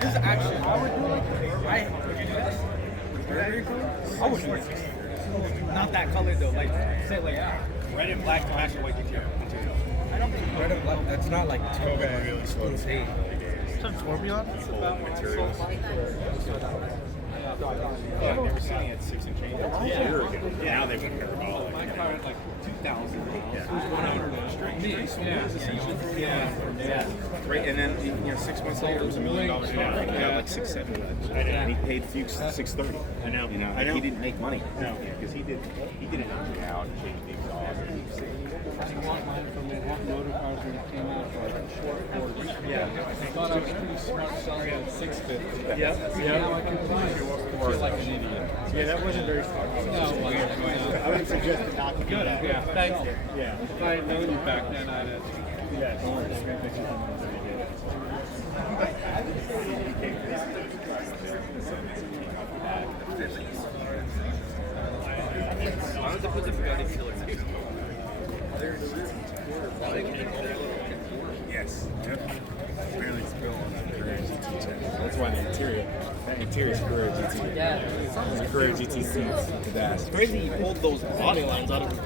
This is actually, I would do this? I would do this. Not that color though, like, say like red and black to match the white detail. I don't think red and black, that's not like too really slow to see. Some Scorpion? Materials. I've never seen it at 6 and change. That's a year ago. Now they wouldn't care about it. My car had like 2,000 miles. Yeah. It was going over the street. Yeah. Right, and then 6 months later, it was $1 million. Yeah. He got like 6, 7. And he paid Fuchs $630. I know. Like he didn't make money. No, because he did it out and changed the exhaust. I bought mine from Manhattan Motor Cars when it came out for like a short course. Yeah. I thought I was pretty smart selling it at $650. Yeah. Now I can buy it. I feel like an idiot. Yeah, that wasn't very smart. No, I would suggest it not to do that. yeah, thank you. Yeah. If I had known you back then, I'd have. Yeah, don't worry. Why don't they put the Bugatti killer next to it? Yes. Barely spill on the Carrera GT10. That's why the interior is Carrera GT. Yeah. It's a Carrera GT seats to dash. Crazy, he pulled those body lines out of